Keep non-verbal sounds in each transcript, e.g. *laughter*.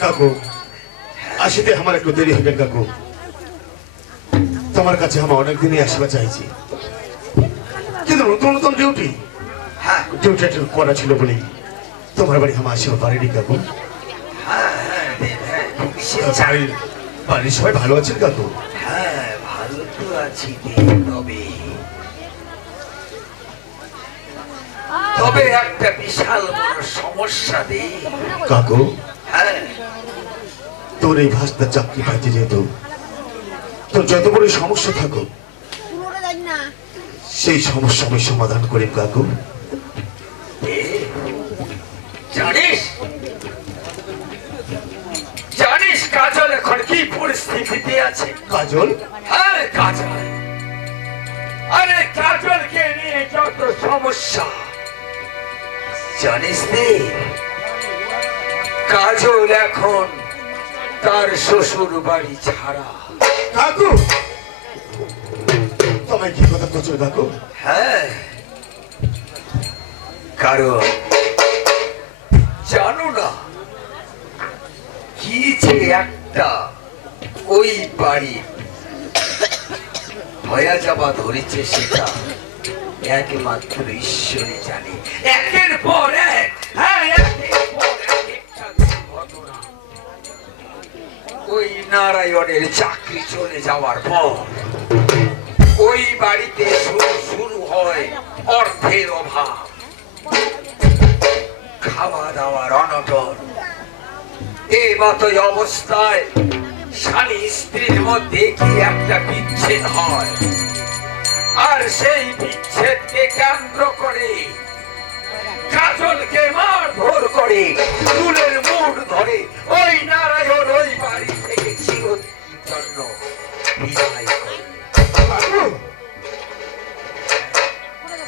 কাকু আসিতে আমার একটু দেরি হবে কাকু। তোমার কাছে আমার অনেকদিনই আসবা চাইছি। কিন্তু নতুন নতুন ডিউটি হ্যাঁ ডিউটি করা ছিল বলেই তোমার বাড়ি আমার আসিবা পারিনি কাকু। বাড়ির সবাই ভালো আছেন কাকু? হ্যাঁ ভালো তো আছি, তবে তবে একটা বিশাল বড় সমস্যা দে কাকু? হ্যাঁ। তোর এই ভাস্তা চাকরি পাইতে যেত তোর যত বড় সমস্যা থাকুক না সেই সমস্যা আমি সমাধান করি কাকু। জানিস? জানিস কাজল এখন কি পরিস্থিতিতে আছে? কাজল? আরে কাজল। আরে কাজলকে নিয়ে যত সমস্যা। জানিস নে? কাজল এখন তার শ্বশুর বাড়ি ছাড়া। কাকু! তোমায় কি কথা করছ কাকু? হ্যাঁ। কারণ জানো না কি যে একটা ওই বাড়ি হয়ে যাওয়া ধরেছে সেটা। একমাত্র ঈশ্বরই জানে। একের পর এক। হ্যাঁ একের পর এক। ওই নারায়ণের চাকরি চলে যাওয়ার পর ওই বাড়িতে শুরু হয় অর্থের অভাব। খাওয়া দাওয়ার অনটন। এই মতোই অবস্থায় স্বামী স্ত্রীর মধ্যে কি একটা বিচ্ছেদ হয়? আর সেই বিচ্ছেদকে কেন্দ্র করে কাজলকে মারধর করে চুলের মুঠ ধরে ওই নারায়ণ ওই বাড়ি থেকে চিরদিনের জন্য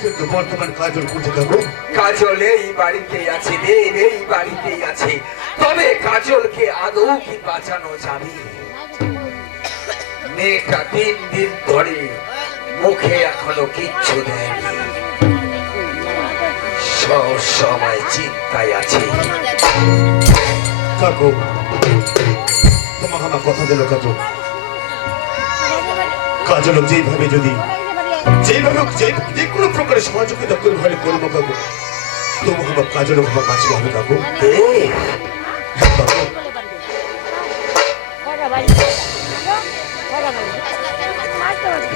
কিন্তু বর্তমান কাজল কোথায় কাজল এই বাড়িতেই আছে দেব এই বাড়িতেই আছে। তবে কাজলকে আদৌ কি বাঁচানো যাবে? মেয়েটা তিন দিন ধরে মুখে এখনও কিচ্ছু দেয়নি। সব সময় চিন্তায় আছে। কাকু তোমাকে আমার কথা দিল কাকু। কাজল যেভাবে যদি যেভাবে যে যে কোনো প্রকারের সহযোগিতা করে ভালো করব কাকু। তবু আমার কাজল আমার কাছে হবে কাকু।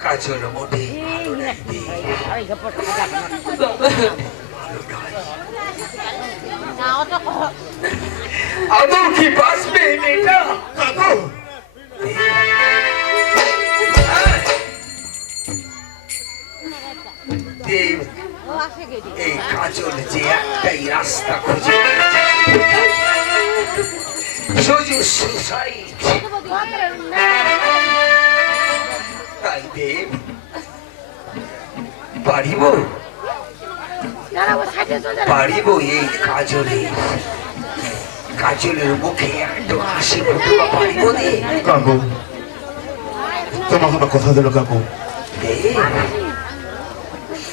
কাজল মোটে আদৌ কি বাঁচবে এই মেয়েটা কাজল যে একটাই রাস্তা খুঁজে সোজু সুসাইড দেব পারিব পারিব এই কাজলে। কাজলের মুখে একটু হাসি পারিব কাকু তোমাকে আমার কথা দিল কাকু?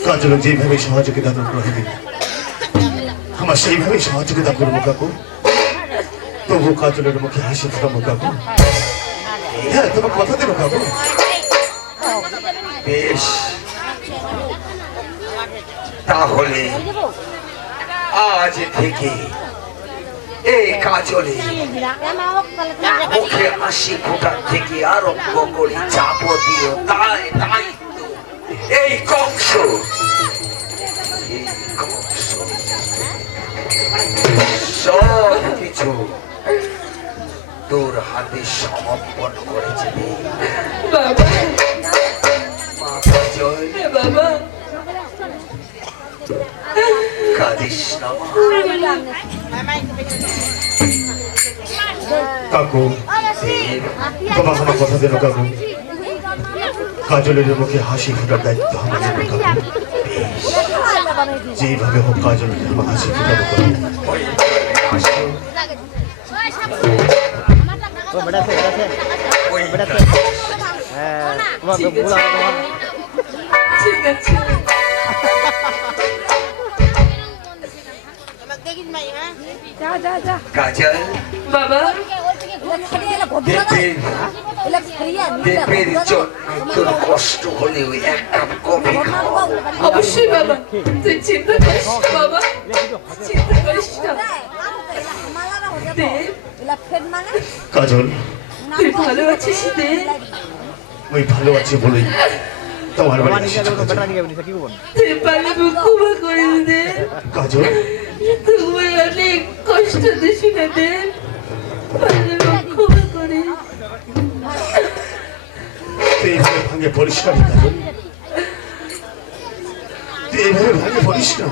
কাজল যেভাবে সহযোগিতা করবে আমার সেইভাবে সহযোগিতা করব কাকু। তবু কাজলের মুখে হাসি ফোটাবো কাকু। হ্যাঁ তোমার কথা দেবো কাকু। বেশ। তাহলে আজ থেকে এই কাজলে মুখে হাসি ফোটার থেকে আরম্ভ করি যাবতীয় তাই তাই এই কংস সব কিছু তোর হাতে সমর্পণ করেছে। কাকু দেব তোমাকে কথা দিল কাকু, কাজলের মুখে হাসি ফোটার দায়িত্ব আমার কাকু। যেইভাবে হোক কাজলকে আমার হাসি ফোটাবো কাকু। ওই কাজল বাবা। দেবের দেবের জন্য তোর কষ্ট হলেও এক কাপ কফি অবশ্যই বাবা। তুই চিন্তা করিস না বাবা। চিন্তা করিস না। কাজল তুই ভালো আছিস দেব? আমি ভালো আছি বলেই তোমার বাড়ি এসেছি কাজল beneran nih bisa kikun. তুই পারলে ক্ষমা করে দে কাজল তুমি অনেক কষ্ট দিস না দেব পারলে ক্ষমা করে। এইভাবে ভাঙে পড়িস না রে কাজল তুই এইভাবে ভাঙে না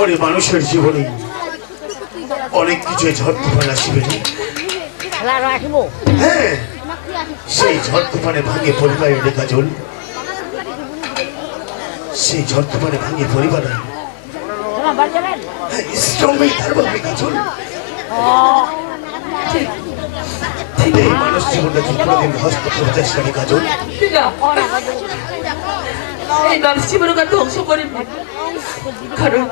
ওরে মানুষের জীবনে অনেক কিছু ঝড় তুফান আসবে। হ্যাঁ সেই ঝড় তুফানে ভাঙে পরিবার রে কাজল। সেই ঝড় তুফানে ভাঙে পরিবার তোমার বাড়ি যাবেন? স্ট্রংই থাকবে কাজল এই মানুষ কোনোদিন হস্ত করে যাস না রে কাজল। এই মানুষ জীবনকে ধ্বংস করে কারণ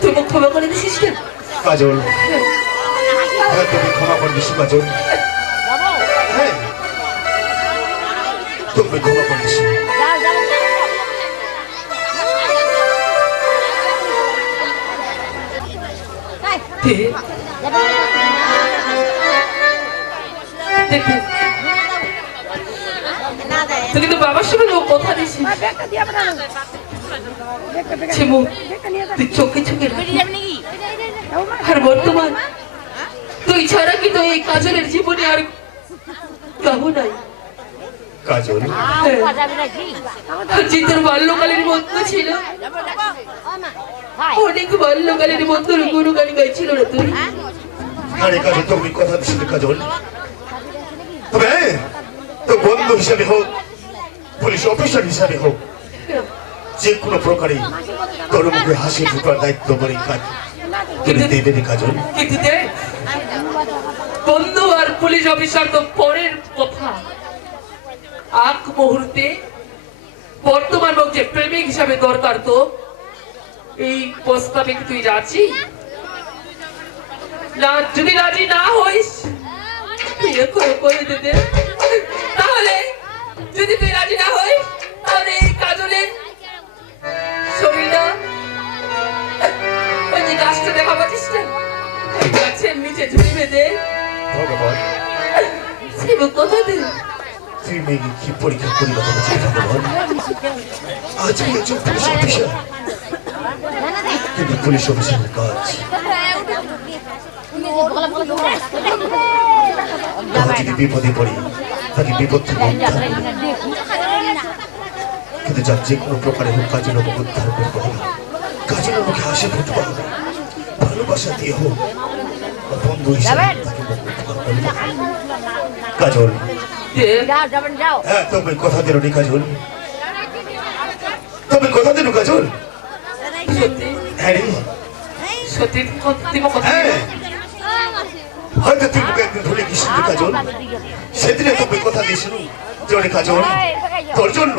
তুই ক্ষমা করে দিছিস কেন? কাজল। তুমি ক্ষমা করে দিস কাজল। তুমি ক্ষমা করে দিস যাও যাও দেখে তুই কিন্তু বাবার সঙ্গে ও কথা দিছিস তুই চোখে চোখে আর বর্তমান তুই ছাড়া কিন্তু এই কাজলের জীবনে আর কাহু নাই। কাজল? যাবি যে তোর বাল্যকালের বন্ধু ছিল অনেক বাল্যকালের বন্ধুর গুরু গান গাইছিল না তুই? আরে কাজল তুমি কথা দিস কাজল। তবে হ্যাঁ, তো বন্ধু হিসাবে হোক পুলিশ অফিসার হিসাবে হোক যে কোনো প্রকারে তোর মুখে হাসি ফুটার দায়িত্ব বলে কাজ। তুমি দেবে কাজল? কিন্তু দেখ বন্ধু আর পুলিশ অফিসার তো পরের কথা। আগ মুহূর্তে বর্তমান হোক যে প্রেমিক হিসাবে দরকার তো। এই প্রস্তাবে কি তুই রাজি? না যদি রাজি না হইস বিয়ে করে করে দিতে। তাহলে যদি তুই রাজি না তাহলে এই কাজলের ছবিটা ওই যে গাছটা দেখা পাচ্ছিস না? ওই গাছের নিচে ঝুড়ি বেঁধে। ভগবান কথা তুই? কি পরীক্ষা করি কথা ভগবান আজ একজন পুলিশ অফিসার কিন্তু পুলিশ অফিসারের কাজ যদি বিপদে পড়ে তাকে বিপদ থেকে কিন্তু যার যে কোনো প্রকারে হোক কাজের আমাকে উদ্ধার করতে হবে। কাজের আমাকে হাসি ফুটতে হবে। ভালোবাসা দিয়ে হোক বন্ধু হিসেবে করতে। কাজল। হ্যাঁ কথা দিল কাজল। তবে কথা দিল কাজল। হ্যাঁ। কথা হ্যাঁ। হয়তো তুই মুখে একদিন গেছিস কাজল। সেদিনে তোকে কথা দিয়েছিল যে ওরে কাজল তোর জন্য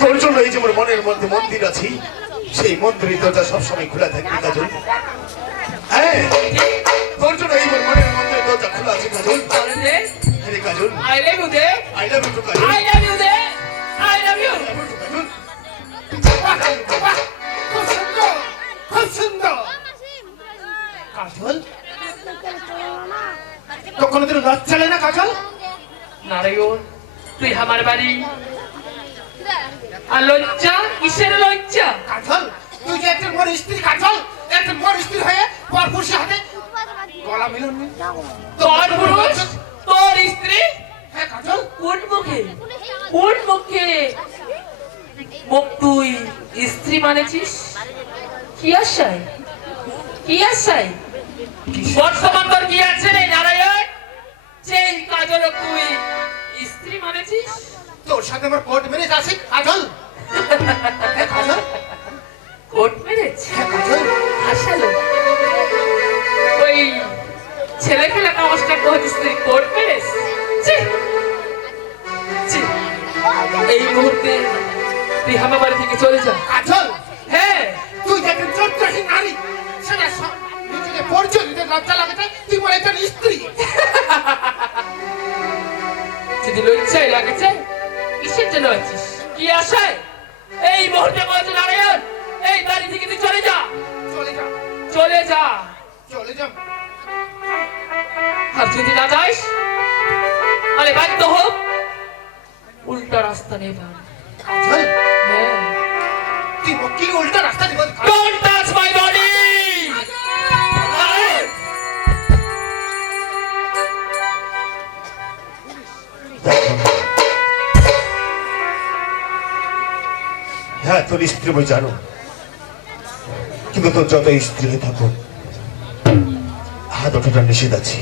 তোর জন্য এই যে আমার মনের মধ্যে মন্দির আছে সেই মন্দিরের দরজা সবসময় খোলা থাকবে কাজল। হ্যাঁ। তোর জন্য এই মনের মন্দিরের দরজা খোলা আছে কাজল। তাহলে দে হ্যাঁ রে Kajal. I love you they I love you Kajal. I love you দে আমার বাড়ি। আর লজ্জা? কিসের লজ্জা? কাজল তুই যে একজন মোর স্ত্রী কাজল একজন মোর স্ত্রী হয়ে পর পুরুষের হাতে গলা মিলন তোর পুরুষ? তোর স্ত্রী? হ্যাঁ কাজল কোন মুখে? কোন মুখে? মুখ তুই স্ত্রী মানেছিস? কি আশায়? কি আশায়? বর্তমান তোর কি আছে রে নারায়ণ? সেই কাজল তুই মানেছিস? তোর সাথে আমার কোর্ট ম্যারেজ আছে কাজল। হ্যাঁ, কাজল। হ্যাঁ, ওই ছেলে খেলা কাগজটা কহছিস তুই মেরেছ ছি! ছি! এই মুহূর্তে তুই আমার বাড়ি থেকে চলে যা। কাজল হ্যাঁ। তুই একজন চরিত্রহীন নারী সেটা নিজেকে পরিচয় দিতে লজ্জা লাগে তুই বলে একজন স্ত্রী। *laughs* যদি লজ্জায় লাগেছে? কিসের জন্য আছিস? কি আশায়? এই মুহূর্তে বলছে নারায়ণ এই বাড়ি থেকে তুই চলে যা। চলে যা। চলে যা। চলে যা। আর যদি না যাস তাহলে বাধ্য হোক উল্টা রাস্তা নেবার হ্যাঁ। তুই উল্টা রাস্তা হ্যাঁ তোর স্ত্রী বই জানো। কিন্তু তোর যত স্ত্রী হয়ে থাকো, হাত ওঠাটা নিষেধ আছে।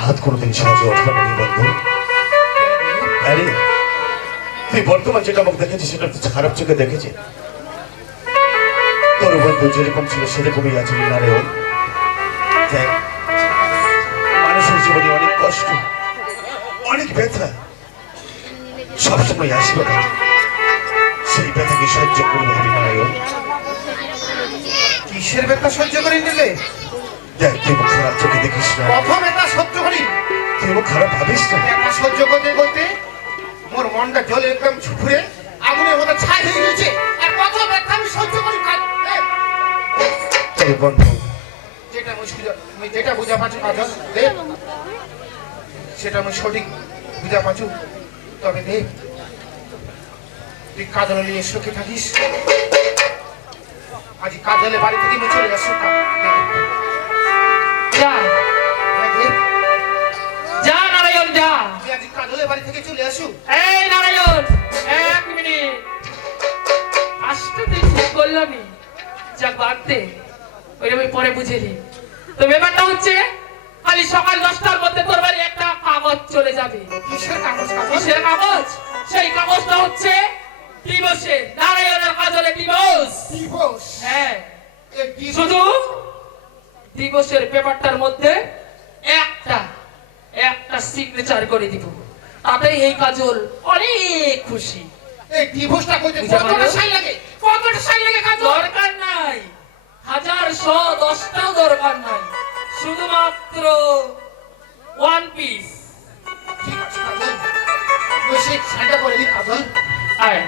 হাত কোনোদিন সহজে ওঠানো নেই বন্ধু। আরে, তুই বর্তমান যেটা আমাকে দেখেছিস, সেটা খারাপ চোখে দেখেছি। তোর বন্ধু যেরকম ছিল, সেরকমই আছে দেখ, মানুষের জীবনে অনেক কষ্ট, অনেক ব্যথা, সবসময় আসবে না। সেই ব্যথাকে সহ্য করব হরি নারায়ণ কিসের ব্যথা সহ্য করে নিলে? দেখ তুই খারাপ চোখে দেখিস না। প্রথম ব্যথা সহ্য করি। তুই খারাপ ভাবিস না। ব্যথা সহ্য করতে করতে মোর মনটা জলে একদম ঝুপুরে আগুনের মতো ছাই হয়ে গেছে আর কত ব্যথা আমি সহ্য করি তোর বন্ধু যেটা আমি যেটা বুঝা পাচ্ছি কাজল দেব সেটা আমি সঠিক বুঝা পাচ্ছু তবে দেব তুই কাজল নিয়ে সুখে থাকিস। আজ কাজলে বাড়ি থেকে চলে আসো যা। নারায়ণ যা। আজ কাজলের বাড়ি থেকে চলে আসু। এই নারায়ণ এক মিনিট। আসতে তুই ঠিক করলামই। যাক বাদ ওইটা আমি পরে বুঝে নিই। তো ব্যাপারটা হচ্ছে খালি সকাল দশটার মধ্যে তোর বাড়ি একটা কাগজ চলে যাবে। কিসের কাগজ কাগজ? কিসের কাগজ? সেই কাগজটা হচ্ছে দিবসের নারায়ণের কাজলে দিবস। দিবস? হ্যাঁ। শুধু দিবসের পেপারটার মধ্যে একটা একটা সিগনেচার করে দিব। তাতে এই কাজল অনেক খুশি। এই কতটা পারল? লাগে? কতটা সাল লাগে কাজ দরকার নাই। হাজার শ দশটাও দরকার নাই। শুধুমাত্র ওয়ান পিস ঠিক আছে কাজল ওই করে দি কাজল। আয়।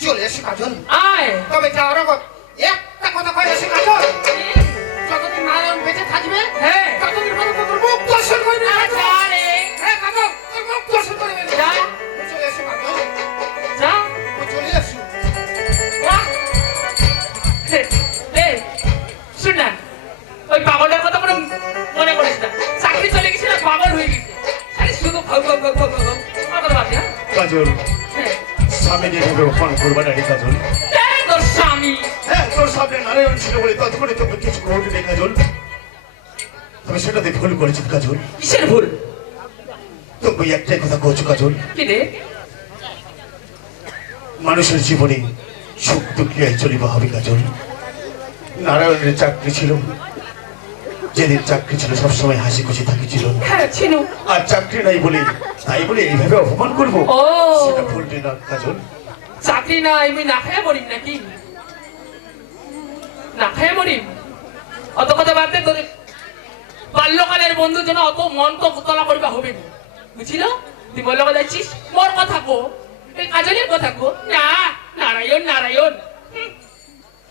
চলে এসে কাজল। আয়। তবে যাওয়ার আগত একটা কথা কয়ে এসে কাজল। যতদিন নারায়ণ বেঁচে থাকবে হ্যাঁ। ততদিন পর্যন্ত মুখ দর্শন করবি করেছিস কাজল কিসের ভুল? ওই একটাই কথা কহছো কাজল। কি রে? মানুষের জীবনে সুখ দুঃখিয়ায় চলিব হবে কাজল। নারায়ণের চাকরি ছিল। যেদিন চাকরি ছিল সবসময় হাসি খুশি থাকিছিল হ্যাঁ আর চাকরি নাই বলে তাই বলে এইভাবে অপমান করব। সেটা না কাজল। চাকরি না আমি না খেয়ে মরিম নাকি? না খেয়ে মরিম? অত কথা বাদ দে তোর বাল্যকালের বন্ধু যেন অত মন তো উতলা করবা হবে না। বুঝিল? তুই বলল কথা যাচ্ছিস মোর কথা কো। এই কাজলের কথা কো। না নারায়ণ নারায়ণ। হুম,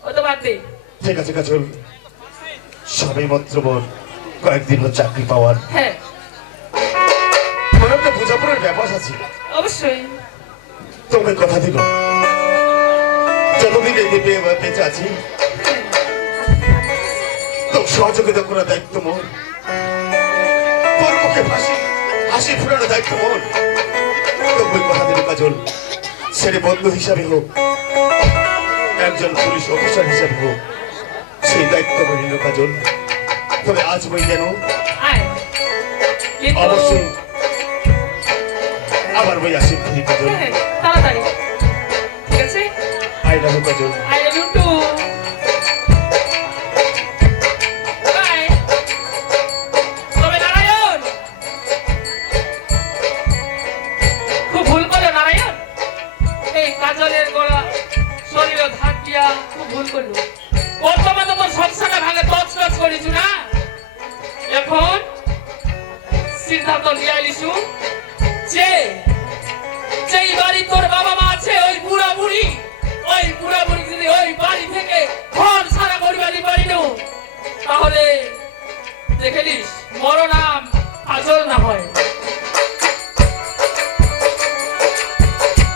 অত বাদ দে। ঠিক আছে কাজল। সবে মাত্র বল কয়েকদিন চাকরি পাওয়ার। হ্যাঁ। আমার একটা বোঝাপড়ার ব্যাপার আছে। অবশ্যই। তোমাকে কথা দিল। যতদিন এই দ্বীপে বেঁচে আছি তো সহযোগিতা করার দায়িত্ব মোর। তোর মুখে হাসি দায়িত্ব মোর তোমাকে কথা দিল কাজল সেরে বন্ধু হিসাবে হোক একজন পুলিশ অফিসার হিসেবে হোক সেই দায়িত্ব মেনে নিল কাজল তবে আজ বই যেন অবশ্যই আবার বই আসি কাজল হ্যাঁ, তাড়াতাড়ি। ঠিক আছে? আই লাভ কাজল এই কাজলের গলা শরীরে ধার দিয়া খুব ভুল করল। বর্তমান তোমার সংসারটা ভাঙে, তছ তছ করেছু না? এখন সিদ্ধান্ত নিয়ে আইলিছু যে যেই বাড়ি তোর বাবা মা আছে, ওই বুড়া বুড়ি, ওই বুড়া বুড়ি যদি ওই বাড়ি থেকে ঘর সারা করিবানি পারি নো তাহলে দেখে নিস মরো নাম আজল না হয়।